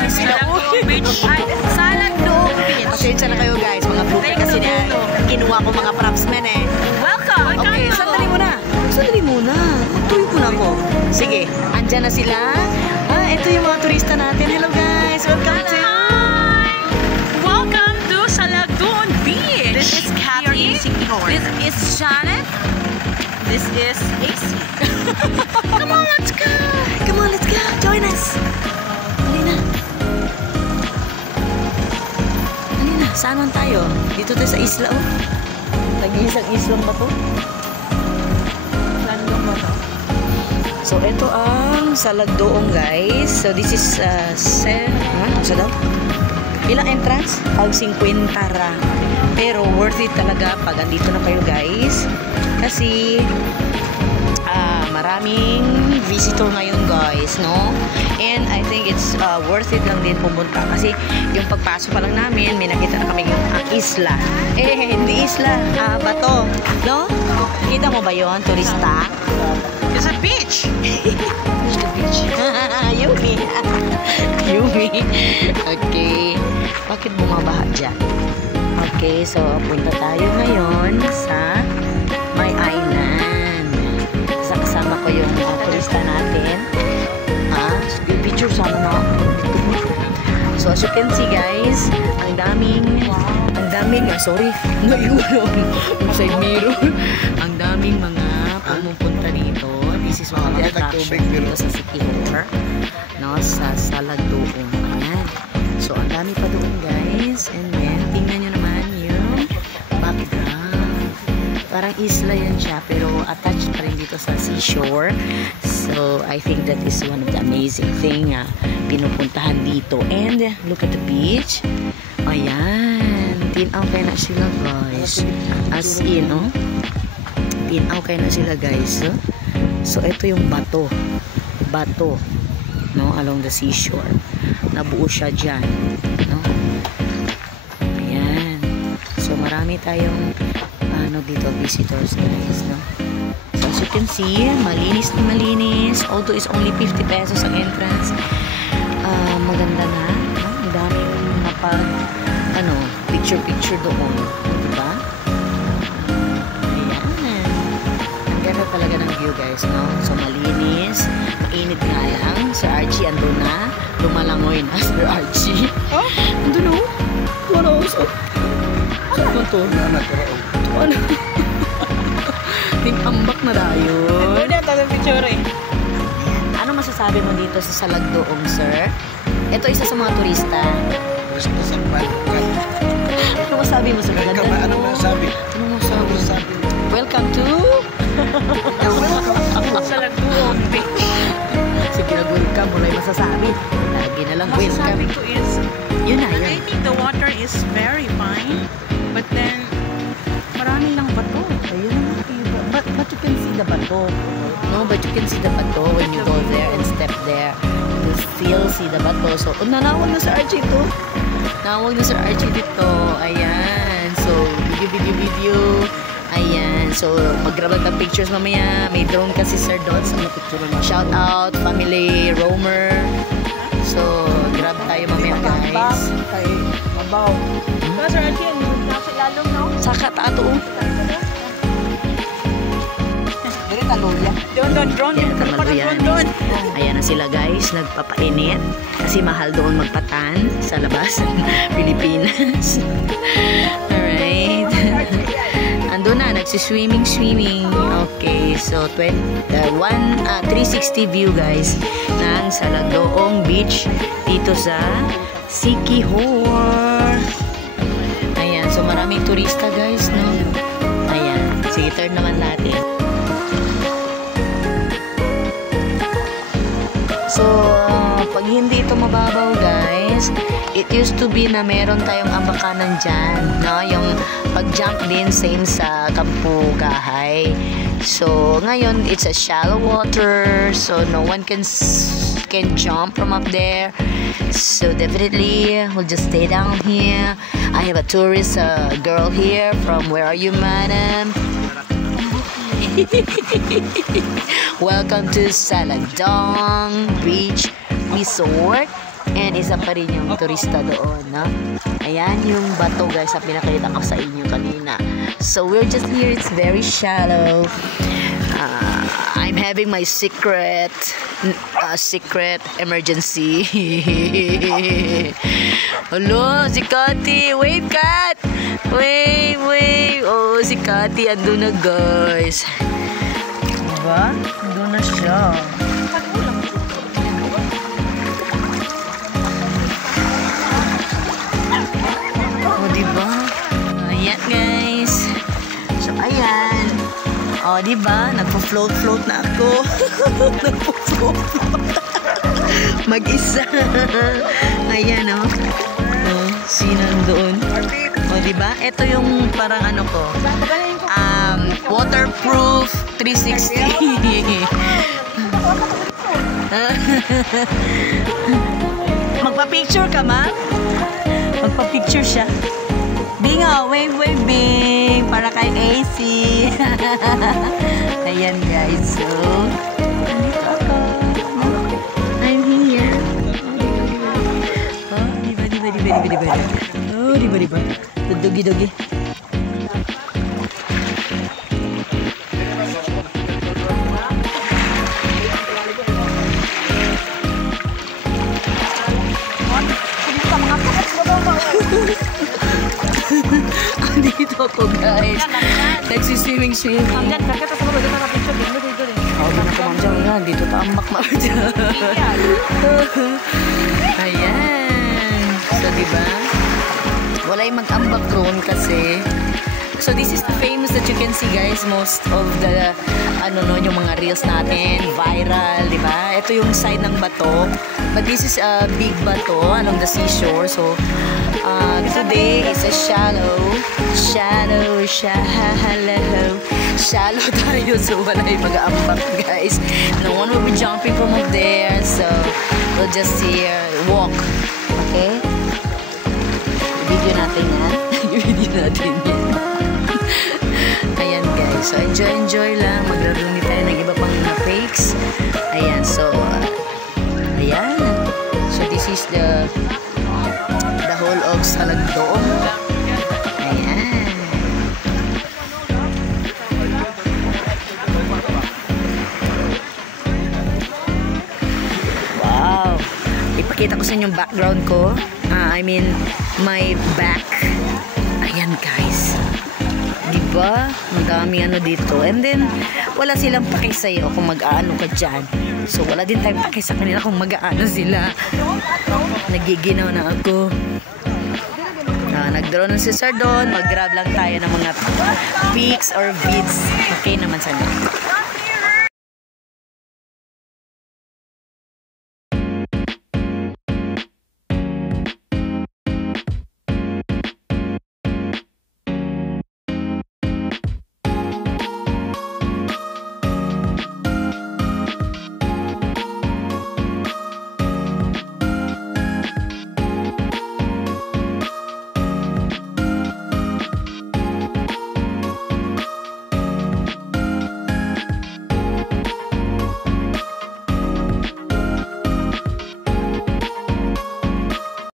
pala sila. Salagdoong Beach. Ay, Salagdoong Beach. Pasensya na kayo guys, mga blooper kasi na kinuha ko mga props men eh. Welcome! Okay, sandali muna. Sandali muna. Magtuloy ko na ako. Sige, andyan na sila. Ito yung mga turista natin. Hello guys, welcome to... Welcome to Salagdoong Beach. This is Kathy. This is Janet. This is AC. Come on, let's go. Come on, let's go. Join us. Halina. Halina, saan man tayo? Dito tayo sa isla, oh. Nag-iisang islang ba to? Landong ba to? So, ito ang Salagdoong, guys. So, this is, so daw? Ilang entrance? Pag 50 ra. Pero, worth it talaga pag andito na kayo, guys. Kasi, maraming visitor ngayon, guys, no? And I think it's worth it lang din pumunta. Kasi, yung pagpasok pa lang namin, may nakita na kami yung isla. Hindi isla. Bato. No? Kita mo ba yun, turista? It's a beach. It's a beach. Yumi. Yumi. Okay. Bakit bumabaha dyan? Okay, so punta tayo ngayon sa My Island. Kasama ko yung turista natin. Picture sana na. So as you can see guys, ang daming, sorry, naiulan yung side mirror. Ang daming mga pumupunta dito. This is one of the attraction dito sa City Hall, no, sa Salagdoong. Ayan. So ang dami pa doon guys. And then, tingnan nyo naman yung background. Parang isla yan siya, pero attached pa rin dito sa seashore. So, I think that is one of the amazing thing pinupuntahan dito. And, look at the beach. Ayan. Tinaw kayo na sila, guys. As in, oh. Tinaw kayo na sila, guys. So, ito yung bato. Bato. No? Along the seashore. Nabuo siya dyan. No? Ayan. So, marami tayong dito visitors, guys. No? So, as you can see, malinis na malinis. Although it's only 50 pesos ang entrance. Maganda na. No? Ang daming picture doon. Diba? Ayan. Ang ganda talaga ng view, guys. No? So, malinis. Mainit nga lang. Sir Archie, andun na. Lumalangoy na, Sir Archie. Oh? Andun o. Ano? Ano to? Ano? Ambak na tayo. Ano yung picture eh? Ano masasabi mo dito sa Salagdoong, sir? Ito isa sa mga turista. Gusto sa Balkan. Ano masabi mo sa ganda mo? Ano masabi? Ano masabi? Welcome to Salagdoong Beach. Sige na, welcome. Wala yung masasabi. Lagi na lang welcome. Masasabi ko is, yun na, I think the water is very fine. But then, marami lang bato. Ayun na. But you can see the bato. No, but you can see the bato when you go there and step there. You still see the bato. So, nanawag na sa Archie ito. Nawag na sa Archie dito. Ayan. So, video. Ayan. So, mag-grab ng pictures mamaya. May drone kasi sir doon. So, shout out, family, roamer. So, grab tayo mamaya guys. Mabaw. Sir Archie, nasa lalong no? Saka tato. Drone. Ayan na sila guys, nagpapainit kasi mahal doon magpatan sa labas Pilipinas. Alright. Ando na, nagsiswimming. Okay, so 360 view guys ng Salagdoong Beach dito sa Siquijor. Ayan, so maraming turista guys, no? Ayan, sige, turn naman natin. So, pag hindi ito mababaw guys, it used to be na meron tayong ambakanan dyan, no? Yung pag-jump din, same sa Kampo Gahay. So, ngayon, it's a shallow water, so no one can jump from up there. So, definitely, we'll just stay down here. I have a tourist girl here from, where are you, madam? Welcome to Salagdoong Beach Resort. And isa pa rin yung turista doon, no? Ayan yung bato, guys, na pinakita ko sa inyo kanina. So, we're just here. It's very shallow. I'm having my secret emergency. Hello, si Cathy. Wave, Cat! Wave, wave. Oh, si Cathy, andun na, guys. Diba? Andun na siya. Oh, diba? Ayan, guys. So, ayan. Oh, diba? Nagpo-float na ako. Nagpo-float. Mag-isa. Ayan, oh. Oh, sino doon? Oh, diba? Ito yung parang ano ko. Waterproof 360. Magpa-picture ka, ma? Magpa-picture siya. Bing, oh, wave, wave, Bing. Para kay AC. Ayan, guys. So, dito ako. I'm here. Oh, diba, diba, diba, diba, diba. Oh, diba, diba. Dogi, dogi. Dito ako, guys. Nagsiswimming. Oh, binakamang dyan. Dito taambak na dyan. Ayan. So, diba? Wala yung mag-ambak roon kasi. So, this is the famous that you can see, guys. Most of the, yung mga reels natin. Viral, diba? Ito yung side ng bato. But this is a big bato along the seashore. So, today is a shallow tayo. So, wala yung mag-aambak, guys. No one will be jumping from up there. So, we'll just here walk. Okay? Video natin yan. Video natin yan. Ayan, guys. So, enjoy lang. Maglaro ni tayo ng iba pang fakes. Ayan. So, ayan. So, this is the whole of Salagdoong. Ayan. Wow. Ipakita ko sa inyo yung background ko. I mean, my back. Ayan, guys. Diba? Ang dami dito. And then, wala silang paki sa'yo kung mag-aano ka dyan. So, wala din tayong paki sa kanila kung mag-aano sila. Nagiginaw na ako. Nag-draw na si Sir Don. Mag-grab lang tayo ng mga pics or vids. Okay naman sana.